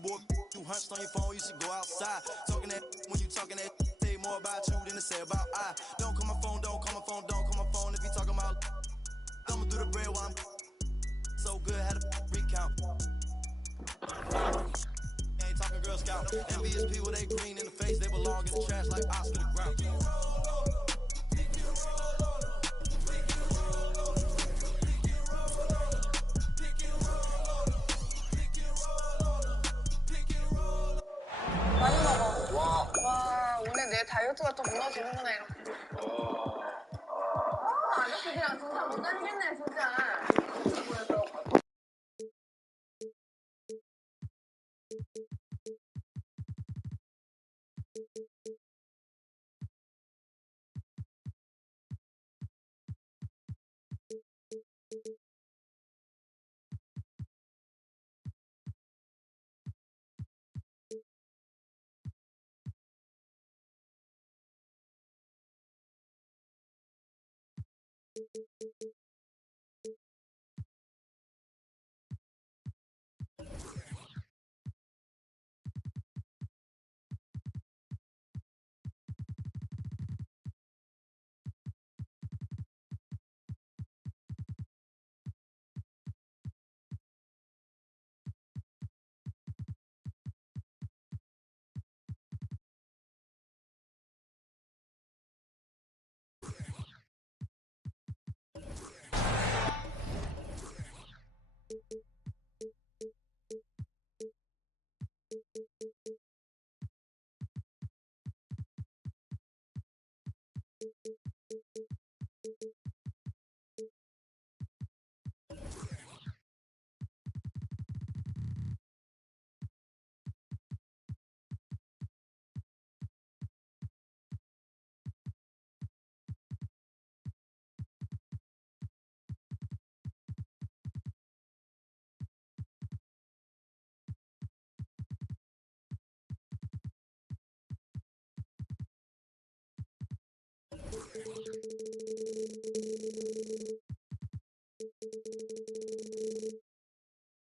boy, you hunched on your phone, you should go outside. Talking that when you talking that, say more about you than to say about I. Don't call my phone, don't call my phone, don't call my phone if you talking about. Thumbing through the bread while I'm so good, had to recount. Ain't talking Girl Scout. Envious people, they green in the face, they belong in the trash like Oscar the Grouch. 많이 먹어. 와, 오늘 내 다이어트가 또 무너지는구나, 이렇게. 아저씨들이랑 진짜 못 다니겠네, 진짜.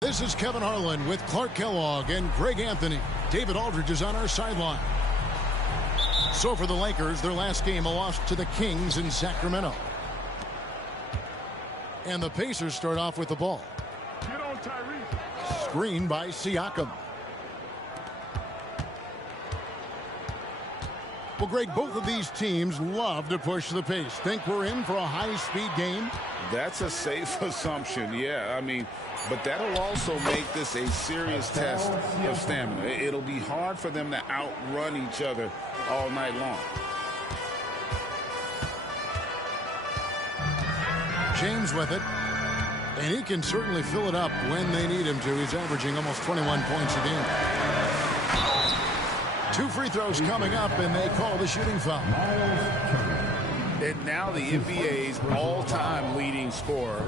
This is Kevin Harlan with Clark Kellogg and Greg Anthony. David Aldridge is on our sideline. So for the Lakers, their last game, a loss to the Kings in Sacramento. And the Pacers start off with the ball. Get on, Tyrese. Screen by Siakam. Well, Greg, both of these teams love to push the pace. Think we're in for a high-speed game? That's a safe assumption, yeah. I mean, but that'll also make this a serious test of stamina. It'll be hard for them to outrun each other all night long. James with it. And he can certainly fill it up when they need him to. He's averaging almost 21 points a game. 2 free throws coming up, and they call the shooting foul. And now the NBA's all-time leading scorer.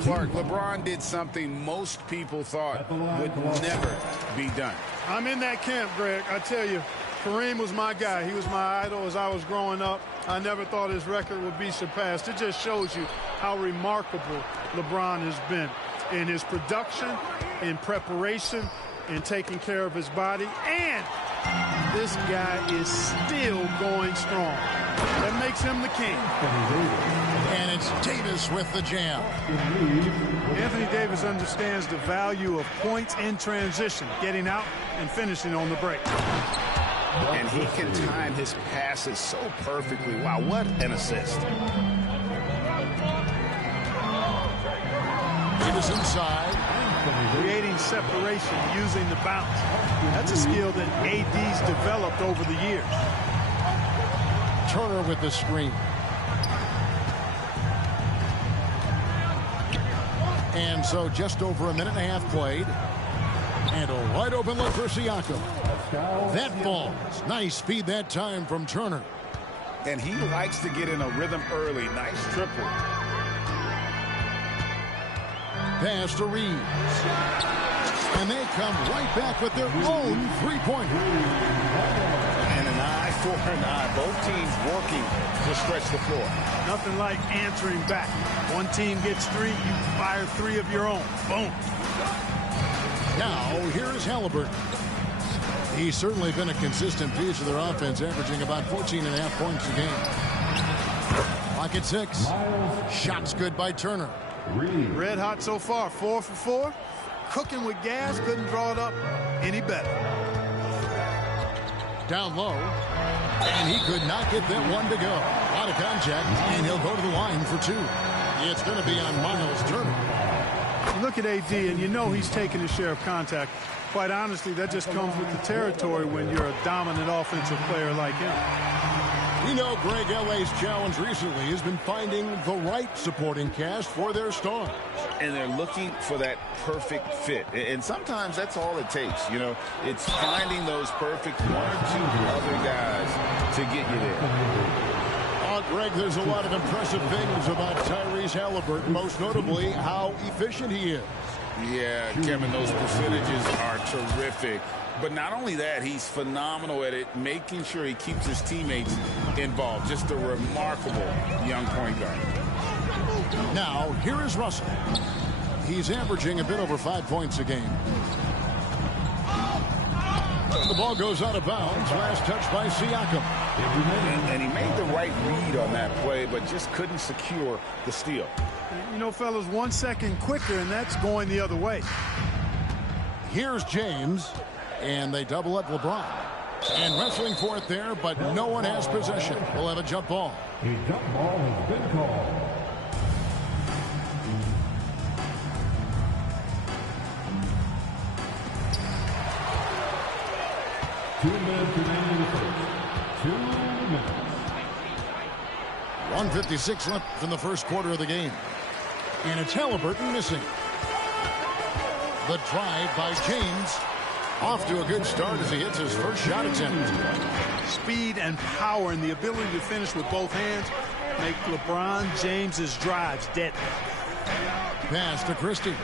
Clark, LeBron did something most people thought would never be done. I'm in that camp, Greg. I tell you, Kareem was my guy. He was my idol as I was growing up. I never thought his record would be surpassed. It just shows you how remarkable LeBron has been in his production, in preparation, in taking care of his body, and this guy is still going strong. That makes him the king. And it's Davis with the jam. Anthony Davis understands the value of points in transition, getting out and finishing on the break. And he can time his passes so perfectly. Wow, what an assist. Davis inside. Creating separation using the bounce. That's a skill that AD's developed over the years. Turner with the screen. And so just over a minute and a half played. And a wide open look for Siakam. That ball. Nice speed that time from Turner. And he likes to get in a rhythm early. Nice triple. Pass to Reeves. And they come right back with their own three-pointer. And an eye for an eye. Both teams working to stretch the floor. Nothing like answering back. One team gets 3, you fire 3 of your own. Boom. Now, here's Halliburton. He's certainly been a consistent piece of their offense, averaging about 14.5 points a game. Clock at 6. Shots good by Turner. Red hot so far, 4 for 4. Cooking with gas, couldn't draw it up any better. Down low, and he could not get that one to go. A lot of contact, and he'll go to the line for 2. It's going to be on Miles Turner. You look at AD, and you know he's taking his share of contact. Quite honestly, that just comes with the territory when you're a dominant offensive player like him. We know Greg L.A.'s challenge recently has been finding the right supporting cast for their stars. And they're looking for that perfect fit. And sometimes that's all it takes. You know, it's finding those perfect 1 or 2 other guys to get you there. Greg, there's a lot of impressive things about Tyrese Halliburton, most notably how efficient he is. Yeah, Kevin, those percentages are terrific. But not only that, he's phenomenal at it, making sure he keeps his teammates involved. Just a remarkable young point guard. Now, here is Russell. He's averaging a bit over 5 points a game. The ball goes out of bounds. Last touch by Siakam. And he made the right read on that play, but just couldn't secure the steal. You know, fellas, 1 second quicker, and that's going the other way. Here's James. And they double up LeBron. And wrestling for it there, but no one has possession. We'll have a jump ball. A jump ball has been called. Two minutes remaining in the first. 2 minutes. 1:56 left in the first quarter of the game. And it's Halliburton missing. The drive by James. Off to a good start as he hits his first shot attempt. Speed and power and the ability to finish with both hands make LeBron James's drives deadly. Pass to Christie.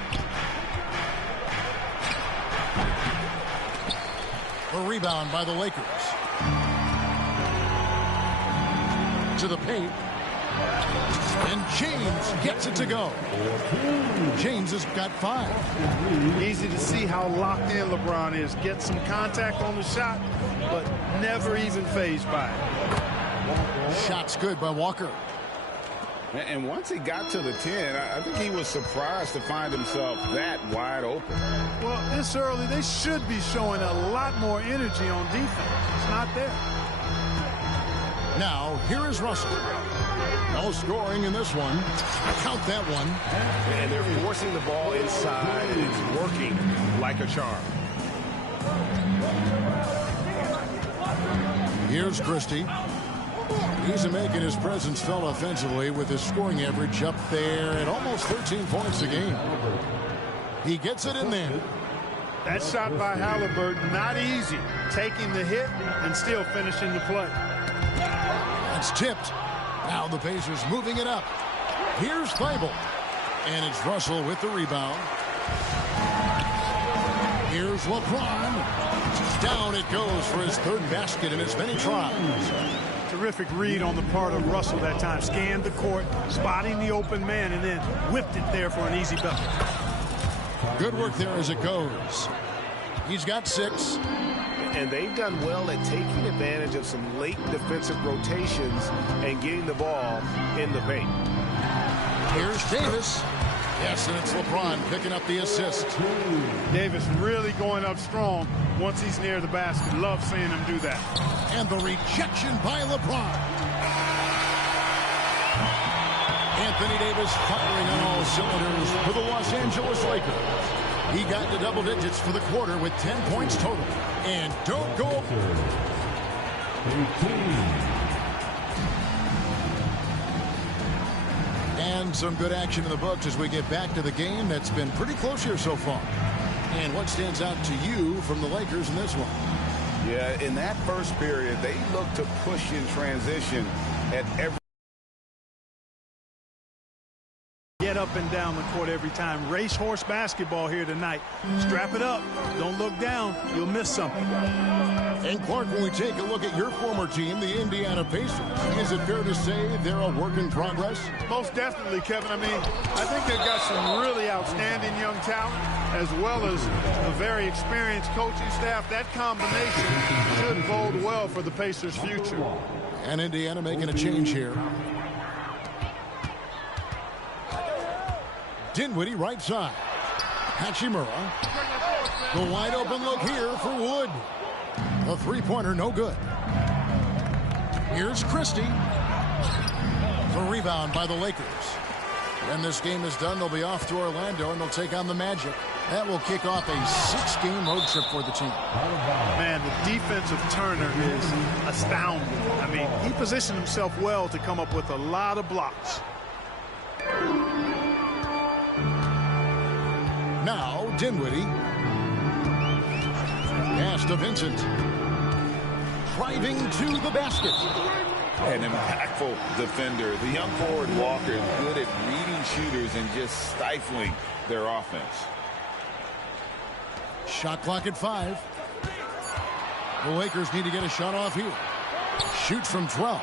A rebound by the Lakers. To the paint. And James gets it to go. James has got 5. Easy to see how locked in LeBron is. Gets some contact on the shot, but never even fazed by it. Shot's good by Walker. And once he got to the 10, I think he was surprised to find himself that wide open. Well, this early, they should be showing a lot more energy on defense. It's not there. Now, here is Russell. No scoring in this one. Count that one. And they're forcing the ball inside, and it's working like a charm. Here's Christie. He's making his presence felt offensively with his scoring average up there at almost 13 points a game. He gets it in there. That shot by Halliburton, not easy. Taking the hit and still finishing the play. It's tipped. Now the Pacers moving it up. Here's Thybulle. And it's Russell with the rebound. Here's LeBron. Down it goes for his 3rd basket in as many tries. Terrific read on the part of Russell that time. Scanned the court, spotting the open man, and then whipped it there for an easy bucket. Good work there as it goes. He's got 6. And they've done well at taking advantage of some late defensive rotations and getting the ball in the paint. Here's Davis. Yes, and it's LeBron picking up the assist. Davis really going up strong once he's near the basket. Love seeing him do that. And the rejection by LeBron. Anthony Davis firing on all cylinders for the Los Angeles Lakers. He got to double digits for the quarter with 10 points total. And don't go. And some good action in the books as we get back to the game that's been pretty close here so far. And what stands out to you from the Lakers in this one? Yeah, in that first period, they looked to push in transition at every get up and down the court every time. Racehorse basketball here tonight. Strap it up. Don't look down. You'll miss something. And Clark, when we take a look at your former team, the Indiana Pacers, is it fair to say they're a work in progress? Most definitely, Kevin. I mean, I think they've got some really outstanding young talent as well as a very experienced coaching staff. That combination should bode well for the Pacers' future. And Indiana making a change here. Dinwiddie right side. Hachimura. The wide open look here for Wood. The three-pointer no good. Here's Christie. The rebound by the Lakers. When this game is done, they'll be off to Orlando and they'll take on the Magic. That will kick off a 6-game road trip for the team. Man, the defense of Turner is astounding. I mean, he positioned himself well to come up with a lot of blocks. Now, Dinwiddie. Pass to Vincent. Driving to the basket. An impactful defender. The young forward Walker is good at reading shooters and just stifling their offense. Shot clock at 5. The Lakers need to get a shot off here. Shoots from 12.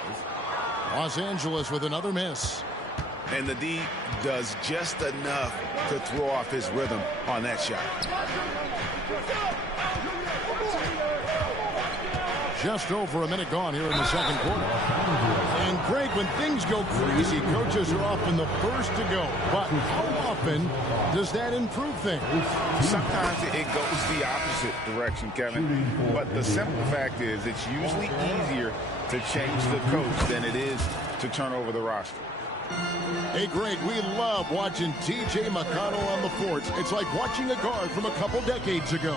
Los Angeles with another miss. And the D does just enough to throw off his rhythm on that shot. Just over a minute gone here in the second quarter. And Greg, when things go crazy, coaches are often the first to go. But how often does that improve things? Sometimes it goes the opposite direction, Kevin. But the simple fact is it's usually easier to change the coach than it is to turn over the roster. Hey, Greg, we love watching T.J. McConnell on the forts. It's like watching a guard from a couple decades ago.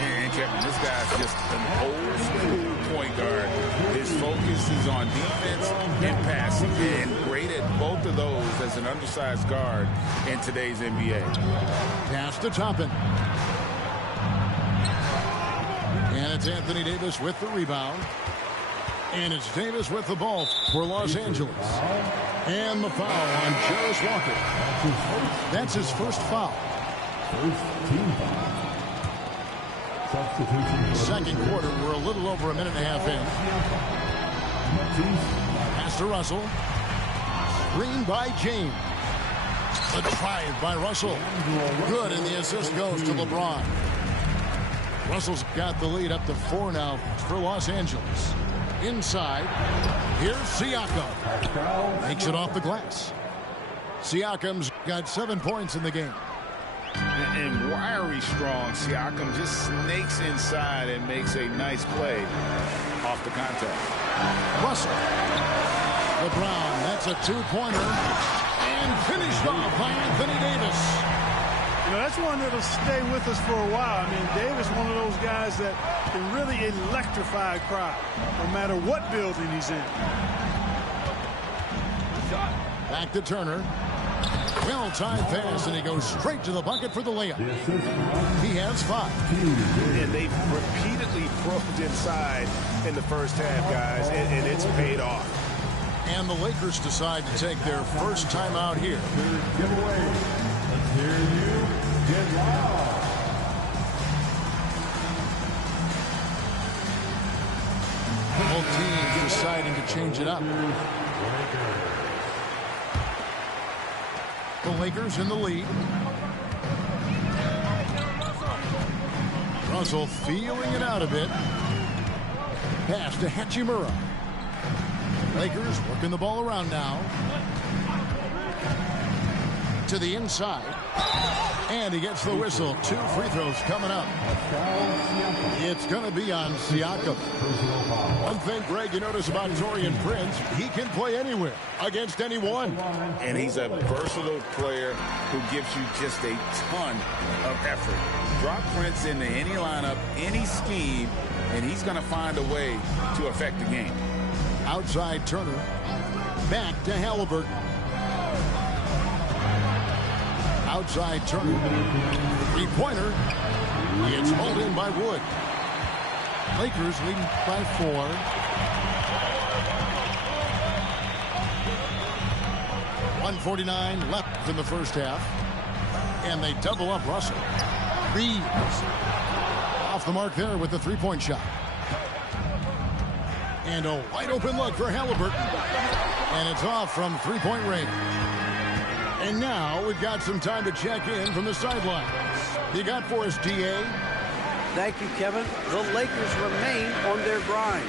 And Kevin, this guy's just an old school point guard. His focus is on defense and passing, and great at both of those as an undersized guard in today's NBA. Pass to Toppin. And it's Anthony Davis with the rebound. And it's Davis with the ball for Los Angeles. And the foul on Jarris Walker. That's his first foul. First team foul. Substitution. Second quarter, we're a little over a minute and a half in. Pass to Russell. Screen by James. The drive by Russell. Good, and the assist goes to LeBron. Russell's got the lead up to 4 now for Los Angeles. Inside, here's Siakam. Makes it off the glass. Siakam's got 7 points in the game. And wiry strong, Siakam just snakes inside and makes a nice play off the contact. Russell. LeBron, that's a 2-pointer. And finished off by Anthony Davis. You know, that's one that'll stay with us for a while. I mean, Davis, one of those guys that can really electrify a crowd, no matter what building he's in. Back to Turner. Well-timed pass, and he goes straight to the bucket for the layup. He has 5. And they've repeatedly probed inside in the first half, guys, and it's paid off. And the Lakers decide to take their first timeout here. Giveaway. Let's hear you get loud. Both teams deciding to change it up. The Lakers in the lead. Russell feeling it out a bit. Pass to Hachimura. Lakers working the ball around now. To the inside. And he gets the whistle. 2 free throws coming up. It's going to be on Siakam. One thing, Greg, you notice about Taurean Prince, he can play anywhere against anyone. And he's a versatile player who gives you just a ton of effort. Drop Prince into any lineup, any scheme, and he's going to find a way to affect the game. Outside Turner. Back to Halliburton. Outside Turner. 3-pointer. It's hauled in by Wood. Lakers leading by 4. 1:49 left in the first half. And they double up Russell. Reeves off the mark there with the three-point shot. And a wide open look for Halliburton. And it's off from three-point range. And now we've got some time to check in from the sidelines. You got for us, DA? Thank you, Kevin. The Lakers remain on their grind.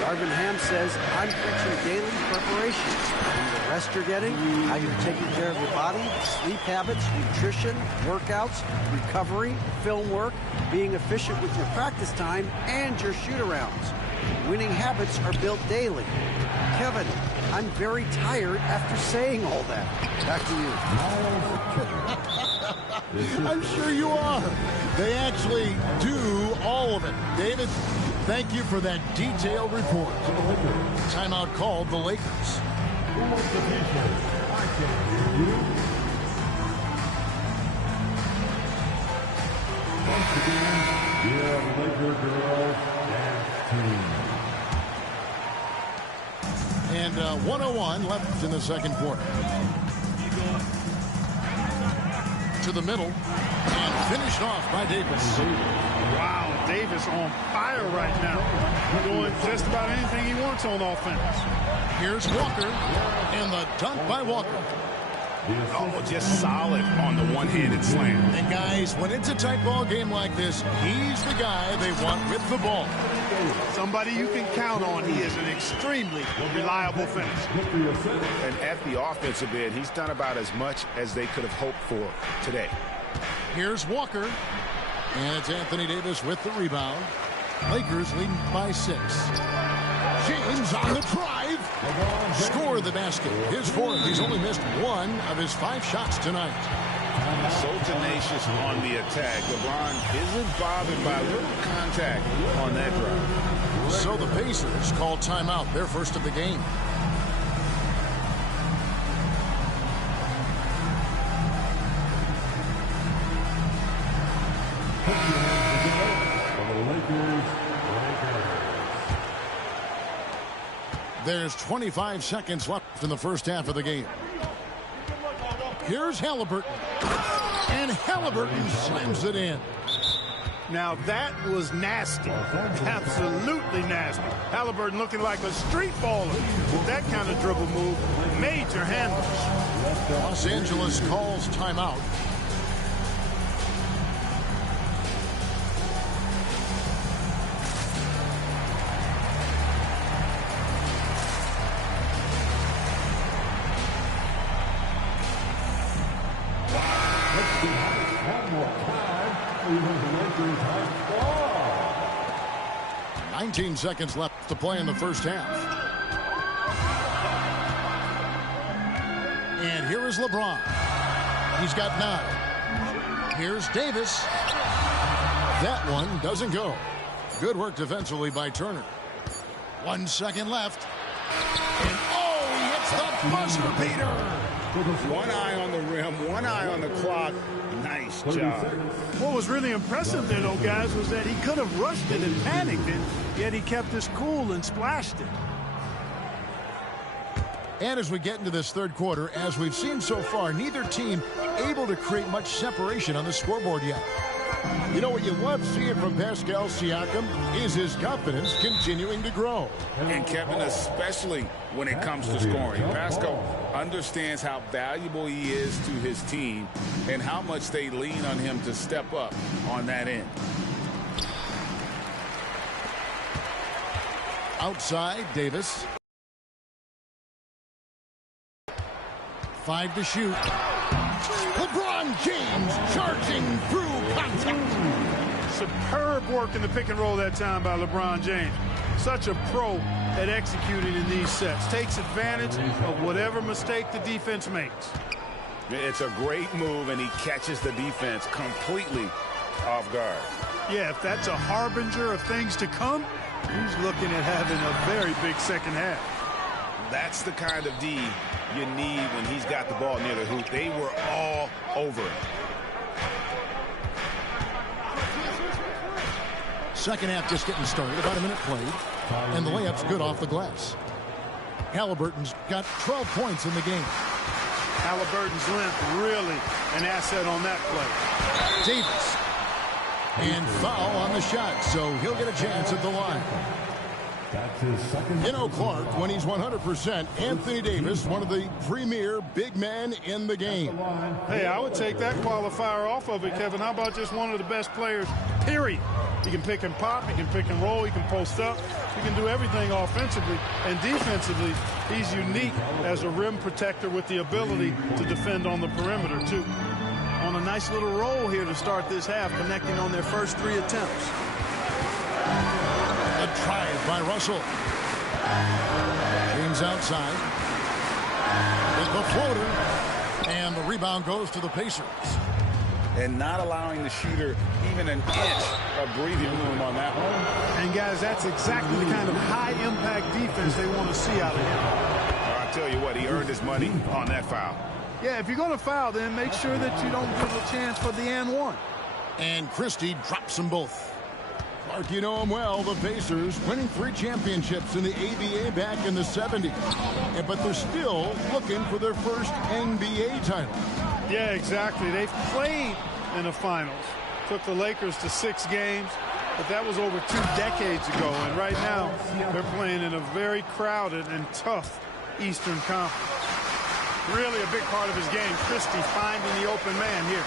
Darvin Ham says, I'm preaching daily preparation. And the rest you're getting, how you're taking care of your body, sleep habits, nutrition, workouts, recovery, film work, being efficient with your practice time, and your shoot-arounds. Winning habits are built daily. Kevin, I'm very tired after saying all that. Back to you. I'm sure you are. They actually do all of it. David, thank you for that detailed report. Timeout called the Lakers. Once again, you have Laker girls and team. And 1:01 left in the second quarter. To the middle and finished off by Davis. Wow, Davis on fire right now. Doing just about anything he wants on offense. Here's Walker and the dunk by Walker. Oh, just solid on the one-handed slam. And guys, when it's a tight ball game like this, he's the guy they want with the ball. Somebody you can count on. He is an extremely reliable finisher. And at the offensive end, he's done about as much as they could have hoped for today. Here's Walker. And it's Anthony Davis with the rebound. Lakers leading by 6. James on the drive. Score the basket. His fourth. He's only missed 1 of his 5 shots tonight. So tenacious on the attack. LeBron isn't bothered by a little contact on that drive. So the Pacers call timeout, their first of the game. There's 25 seconds left in the first half of the game. Here's Halliburton. And Halliburton slams it in. Now that was nasty. Absolutely nasty. Halliburton looking like a street baller with that kind of dribble move. Major handles. Los Angeles calls timeout. One more time, even the Lakers have ball. 19 seconds left to play in the first half. And here is LeBron. He's got 9. Here's Davis. That one doesn't go. Good work defensively by Turner. 1 second left. And oh, he hits the buzzer beater. One eye on the rim, one eye on the clock. Nice job. What was really impressive there, though, guys, was that he could have rushed it and panicked it, yet he kept his cool and splashed it. And as we get into this third quarter, as we've seen so far, neither team able to create much separation on the scoreboard yet. You know what you love seeing from Pascal Siakam is his confidence continuing to grow. And Kevin, especially when it comes to scoring, Pascal understands how valuable he is to his team and how much they lean on him to step up on that end. Outside, Davis. 5 to shoot. LeBron James charging through contact. Superb work in the pick and roll that time by LeBron James. Such a pro at executing in these sets. Takes advantage of whatever mistake the defense makes. It's a great move, and he catches the defense completely off guard. Yeah, if that's a harbinger of things to come, he's looking at having a very big second half. That's the kind of D you need when he's got the ball near the hoop. They were all over it. Second half just getting started. About a minute played. And the layup's good off the glass. Halliburton's got 12 points in the game. Halliburton's length really an asset on that play. Davis. And foul on the shot, so he'll get a chance at the line. That's his second. You know, Clark, when he's 100%, Anthony Davis, one of the premier big men in the game. Hey, I would take that qualifier off of it, Kevin. How about just one of the best players, period? He can pick and pop, he can pick and roll, he can post up, he can do everything offensively. And defensively, he's unique as a rim protector with the ability to defend on the perimeter, too. On a nice little roll here to start this half, connecting on their first 3 attempts. A drive by Russell. James outside. With the floater. And the rebound goes to the Pacers. And not allowing the shooter even an inch of breathing room on that one. And, guys, that's exactly the kind of high-impact defense they want to see out of him. I'll tell you what, he earned his money on that foul. Yeah, if you're going to foul, then make sure that you don't give a chance for the and one. And Christie drops them both. Clark, you know him well. The Pacers winning 3 championships in the ABA back in the 70s. But they're still looking for their first NBA title. Yeah, exactly. They've played in the finals. Took the Lakers to 6 games, but that was over 2 decades ago. And right now, they're playing in a very crowded and tough Eastern Conference. Really a big part of his game. Christie finding the open man here.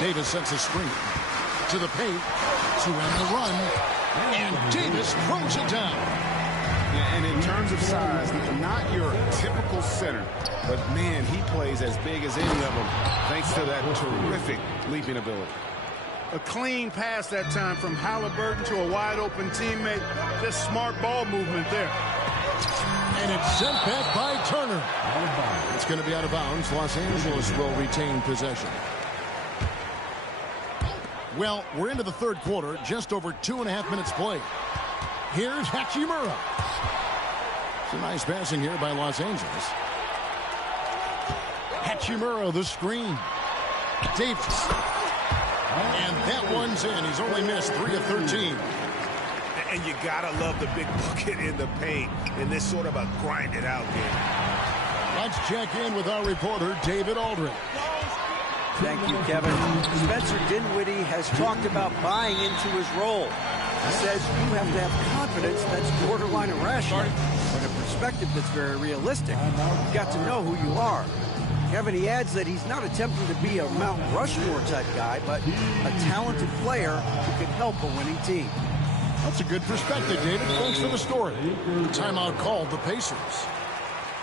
Davis sets a screen to the paint to end the run. And Davis throws it down. Yeah, and in terms of size, not your typical center, but man, he plays as big as any of them thanks to that terrific leaping ability. A clean pass that time from Halliburton to a wide open teammate. Just smart ball movement there. And it's sent back by Turner. It's going to be out of bounds. Los Angeles will retain possession. Well, we're into the third quarter. Just over 2.5 minutes played. Here's Hachimura. Some nice passing here by Los Angeles. Hachimura, the screen. Davis. And that one's in. He's only missed 3 of 13. And you gotta love the big bucket in the paint in this sort of a grind-it-out game. Let's check in with our reporter, David Aldridge. Thank you, Kevin. Spencer Dinwiddie has talked about buying into his role. He says you have to have confidence that's borderline irrational, but a perspective that's very realistic. You've got to know who you are. Kevin, he adds that he's not attempting to be a Mount Rushmore type guy, but a talented player who can help a winning team. That's a good perspective, David. Thanks for the story. Timeout called the Pacers.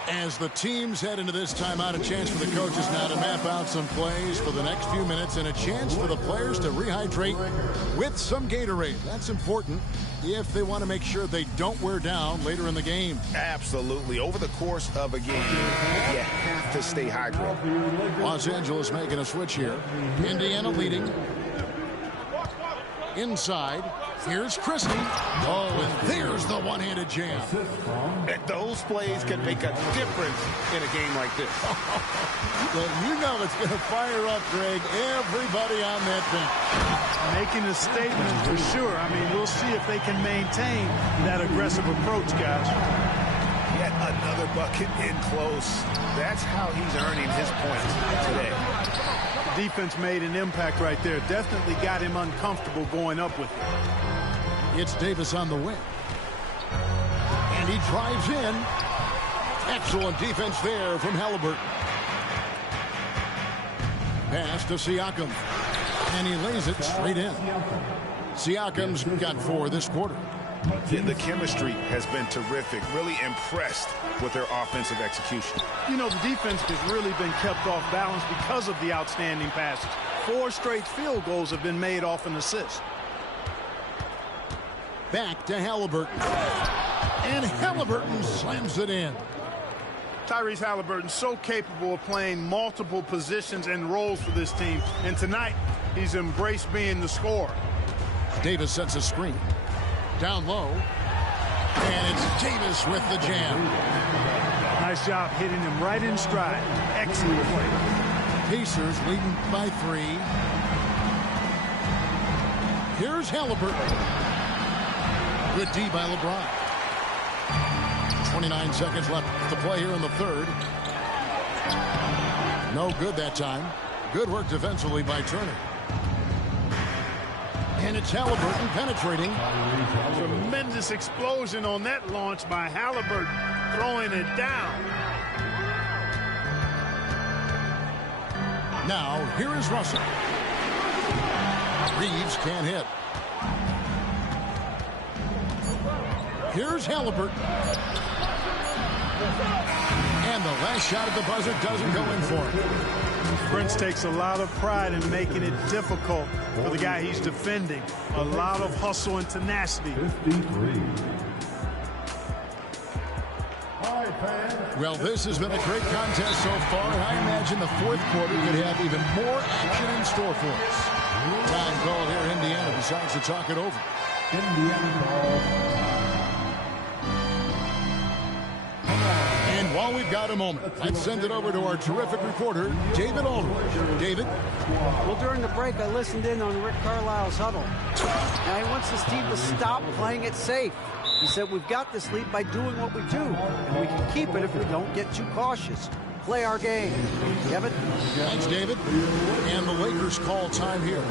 As the teams head into this timeout, a chance for the coaches now to map out some plays for the next few minutes and a chance for the players to rehydrate with some Gatorade. That's important if they want to make sure they don't wear down later in the game. Absolutely. Over the course of a game, you have to stay hydrated. Los Angeles making a switch here. Indiana leading. Inside. Here's Christie. Oh, and there's the one-handed jam. And those plays can make a difference in a game like this. Well, you know it's going to fire up, Greg, everybody on that bench. Making a statement for sure. I mean, we'll see if they can maintain that aggressive approach, guys. Yet another bucket in close. That's how he's earning his points today. Defense made an impact right there. Definitely got him uncomfortable going up with it. It's Davis on the wing. And he drives in. Excellent defense there from Halliburton. Pass to Siakam. And he lays it straight in. Siakam's got 4 this quarter. The chemistry has been terrific. Really impressed with their offensive execution. You know, the defense has really been kept off balance because of the outstanding passes. 4 straight field goals have been made off an assist. Back to Halliburton. And Halliburton slams it in. Tyrese Halliburton so capable of playing multiple positions and roles for this team. And tonight, he's embraced being the scorer. Davis sets a screen. Down low. And it's Davis with the jam. Nice job hitting him right in stride. Excellent play. Pacers leading by 3. Here's Halliburton. Good D by LeBron. 29 seconds left to play here in the third. No good that time. Good work defensively by Turner. And it's Halliburton penetrating. Tremendous explosion on that launch by Halliburton, throwing it down. Now, here is Russell. Reeves can't hit. Here's Halliburton. And the last shot at the buzzer doesn't go in for him. Prince takes a lot of pride in making it difficult for the guy he's defending. A lot of hustle and tenacity. 53. Well, this has been a great contest so far, and I imagine the fourth quarter could have even more action in store for us. Time called here. Indiana decides to talk it over. Indiana ball. And while we've got a moment, let's send it over to our terrific reporter, David Aldridge. David? Well, during the break, I listened in on Rick Carlisle's huddle. Now, he wants his team to stop playing it safe. He said, we've got this lead by doing what we do, and we can keep it if we don't get too cautious. Play our game. Kevin? Thanks, David. And the Lakers call time here.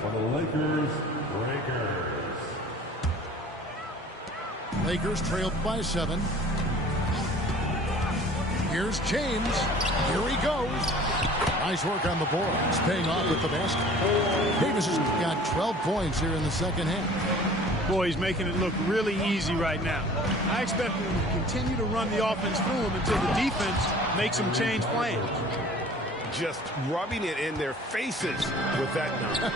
For the Lakers, Breakers. Lakers trailed by 7. Here's James. Here he goes. Nice work on the board. He's paying off with the basket. Davis has got 12 points here in the second half. Boy, he's making it look really easy right now. I expect him to continue to run the offense through him until the defense makes him change plans. Just rubbing it in their faces with that number.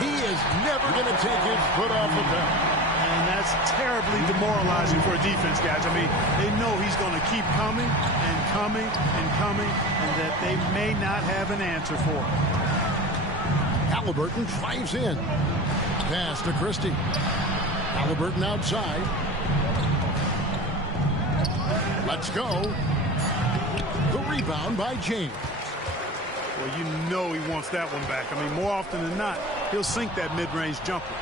He is never going to take his foot off the pedal. And that's terribly demoralizing for a defense, guys. I mean, they know he's going to keep coming and coming and coming, and that they may not have an answer for him. Halliburton drives in. Pass to Christie. Halliburton outside. Let's go. The rebound by James. Well, you know he wants that one back. I mean, more often than not, he'll sink that mid-range jumper.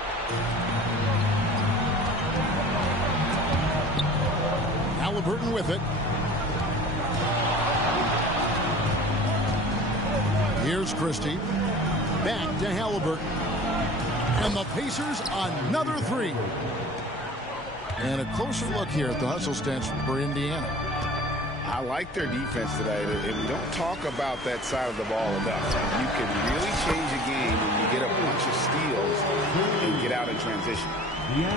Halliburton with it. Here's Christie. Back to Halliburton. And the Pacers another 3. And a closer look here at the hustle stats for Indiana. I like their defense today, and we don't talk about that side of the ball enough. You can really change a game when you get a bunch of steals and get out in transition.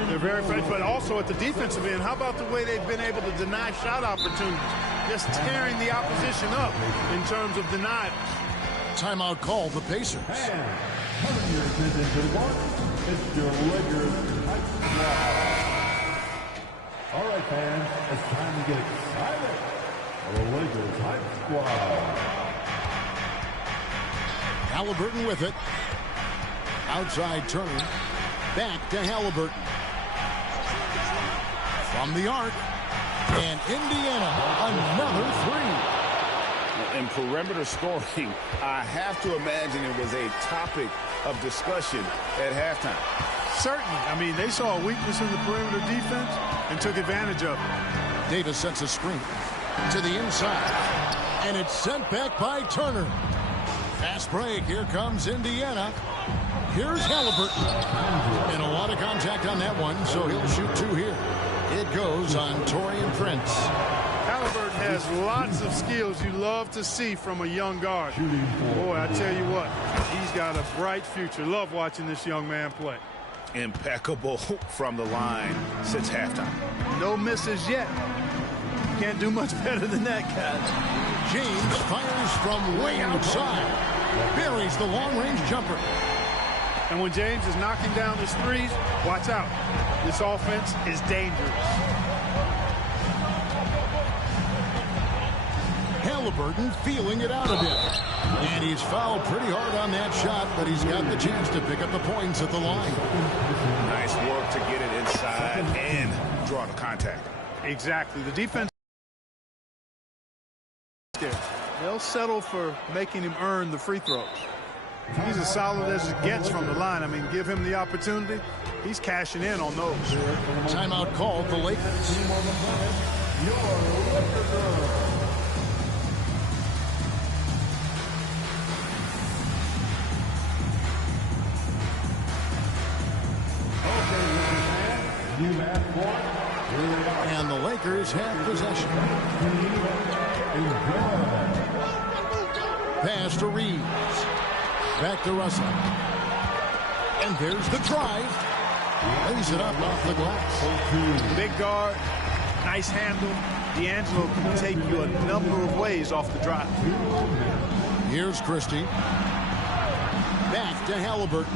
They're very fresh, but also at the defensive end, how about the way they've been able to deny shot opportunities? Just tearing the opposition up in terms of denials. Timeout call, the Pacers. And coming your attention to the board, it's your Lakers Hype Squad. All right, fans, it's time to get excited. The Lakers Hype Squad. Halliburton with it. Outside Turner. Back to Halliburton. From the arc. And Indiana, another 3. In perimeter scoring, I have to imagine it was a topic of discussion at halftime. Certainly. I mean, they saw a weakness in the perimeter defense and took advantage of it. Davis sets a screen to the inside. And it's sent back by Turner. Fast break. Here comes Indiana. Here's Halliburton. And a lot of contact on that one, so he'll shoot 2 here. It goes on Taurean Prince. Halliburton has lots of skills you love to see from a young guard. Boy, I tell you what, he's got a bright future. Love watching this young man play. Impeccable from the line since halftime. No misses yet. Can't do much better than that, guys. James fires from way outside. Buries the long-range jumper. And when James is knocking down his threes, watch out. This offense is dangerous. Halliburton Halliburton feeling it out a bit. And he's fouled pretty hard on that shot, but he's got the chance to pick up the points at the line. Nice work to get it inside and draw the contact. Exactly. The defense there. They'll settle for making him earn the free throws. He's as solid as it gets from the line. I mean, give him the opportunity. He's cashing in on those. Timeout called the Lakers. And the Lakers have possession. Pass to Reeves. Back to Russell. And there's the drive. Lays it up off the glass. Big guard, nice handle. D'Angelo can take you a number of ways off the drive. Here's Christie. Back to Halliburton.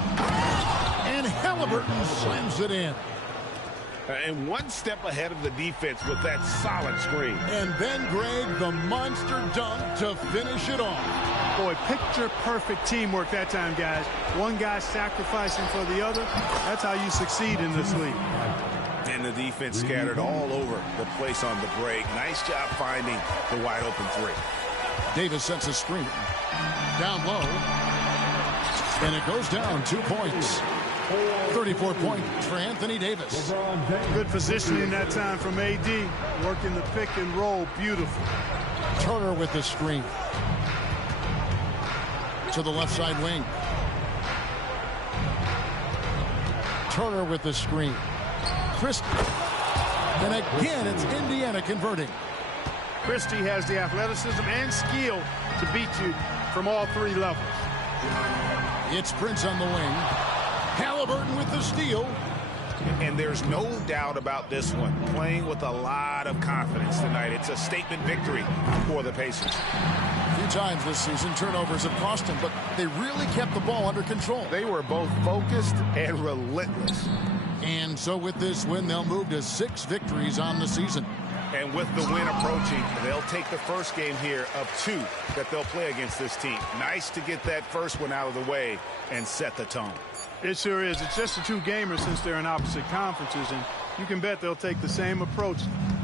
And Halliburton slams it in. And one step ahead of the defense with that solid screen. And then, Greg, the monster dunk to finish it off. Boy, picture-perfect teamwork that time, guys. One guy sacrificing for the other. That's how you succeed in this league. And the defense scattered all over the place on the break. Nice job finding the wide-open three. Davis sets a screen. Down low. And it goes down 2 points. 34 points for Anthony Davis. Good positioning that time from AD. Working the pick and roll. Beautiful. Turner with the screen. To the left side wing. Turner with the screen. Christie. And again, it's Indiana converting. Christie has the athleticism and skill to beat you from all three levels. It's Prince on the wing. Halliburton with the steal. And there's no doubt about this one. Playing with a lot of confidence tonight. It's a statement victory for the Pacers. A few times this season, turnovers have cost them, but they really kept the ball under control. They were both focused and relentless. And so with this win, they'll move to 6 victories on the season. And with the win approaching, they'll take the first game here of 2 that they'll play against this team. Nice to get that first one out of the way and set the tone. It sure is. It's just a 2-gamer since they're in opposite conferences, and you can bet they'll take the same approach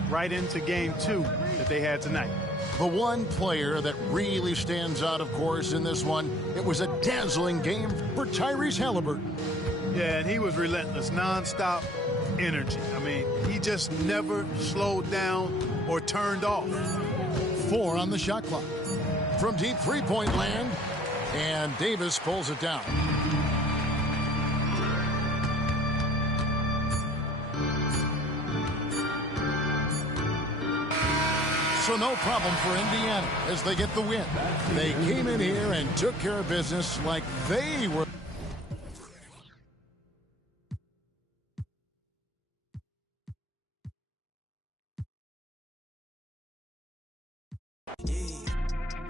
right into game 2 that they had tonight. The one player that really stands out, of course, in this one, it was a dazzling game for Tyrese Halliburton. Yeah, and he was relentless, nonstop energy. I mean, he just never slowed down or turned off. 4 on the shot clock. From deep three-point land, and Davis pulls it down. So no problem for Indiana as they get the win. They came in here and took care of business like they were.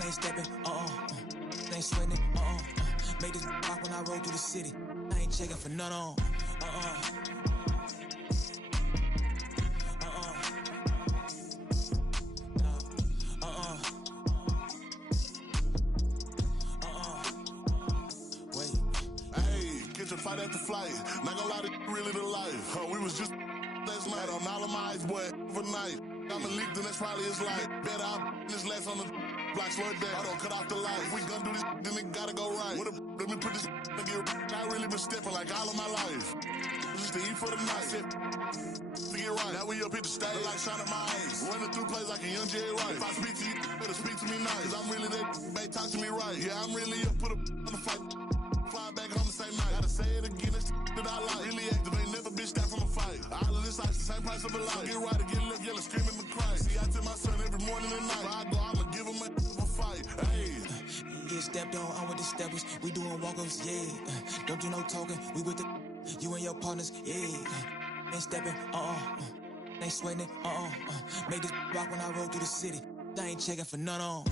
Ain't stepping, ain't sweating, made this rock when I rode through the city. I ain't checking for none on, Wait. Hey, catch a fight at the flight. Not gonna lie, to really the life. We was just last night on all of my eyes, boy, overnight. I'm a leak, then that's probably his life. Better I'll this last on the block, slow it down. I don't cut off the light. If we gonna do this, then it gotta go right. Let me put this nigga. I really been stepping like all of my life. Just to eat for the night. To get right. Now we up here to stay like shining my eyes. Running through plays like a young Jerry Rice. If I speak to you, better speak to me nice. Cause I'm really that, babe, talk to me right. Yeah, I'm really up, put a on the fight. Fly back home the same night. Gotta say it again, that's that I like. Really active, ain't never bitch that from a fight. All of this ice, the same price of a life. So get right or get left, yelling, screaming the cry. See, I tell my son every morning and night. If I go, I'ma give him a fight. Hey. Get stepped on, I'm with the steppers. We doing walk-ups, yeah. Don't do no talking, we with the you and your partners, yeah. Ain't stepping, ain't sweating, made this rock when I rode through the city. I ain't checking for none on,